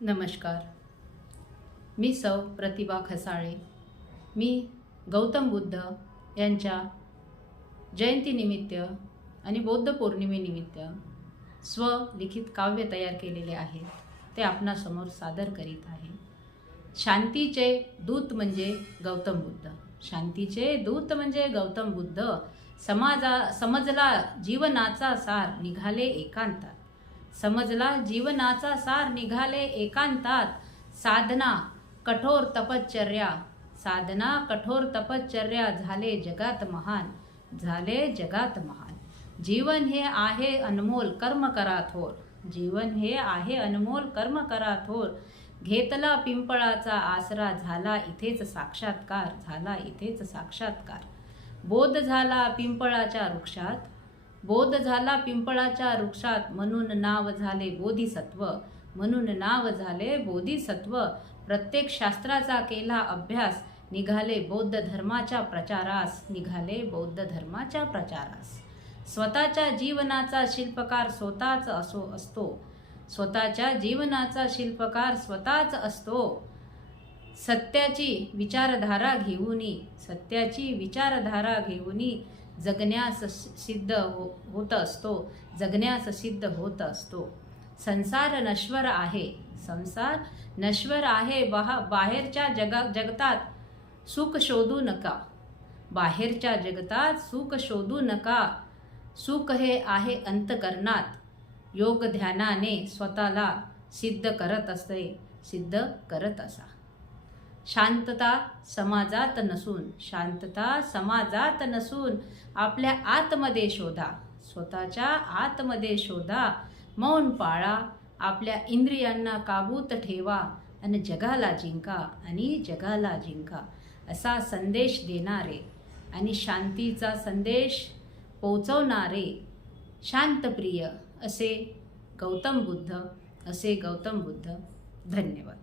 नमस्कार. मी सौ प्रतिभा खसाळे. मी गौतम बुद्ध यांच्या जयंतीनिमित्त आणि बौद्ध पौर्णिमेनिमित्त स्वलिखित काव्य तयार केलेले आहे, ते आपणासमोर सादर करीत आहे. शांतीचे दूत म्हणजे गौतम बुद्ध. शांतीचे दूत म्हणजे गौतम बुद्ध. समजला जीवनाचा सार निघाले एकांतात. समजला जीवनाचा सार निघाले एकांतात. साधना कठोर तपश्चर्या झाले जगात महान. जीवन हे आहे अनमोल कर्म करा थोर. घेतला पिंपळाचा आसरा झाला इथेच साक्षात्कार. बोध झाला पिंपळाच्या वृक्षात म्हणून नाव झाले बोधिसत्व. प्रत्येक शास्त्राचा केला अभ्यास निघाले बौद्ध धर्माच्या प्रचारास. स्वतःच्या जीवनाचा शिल्पकार स्वतःच असतो. सत्याची विचारधारा घेऊनी जगण्यास सिद्ध होत असतो. संसार नश्वर आहे. बाहेरच्या जगतात सुख शोधू नका. सुख हे आहे अंतःकरणात. योग ध्यानाने स्वतःला सिद्ध करत असा. शांतता समाजात नसून आपल्या आतमध्ये शोधा. स्वतःच्या आतमध्ये शोधा. मौन पाळा. आपल्या इंद्रियांना काबूत ठेवा आणि जगाला जिंका असा संदेश देणारे आणि शांतीचा संदेश पोचवणारे शांतप्रिय असे गौतम बुद्ध. धन्यवाद.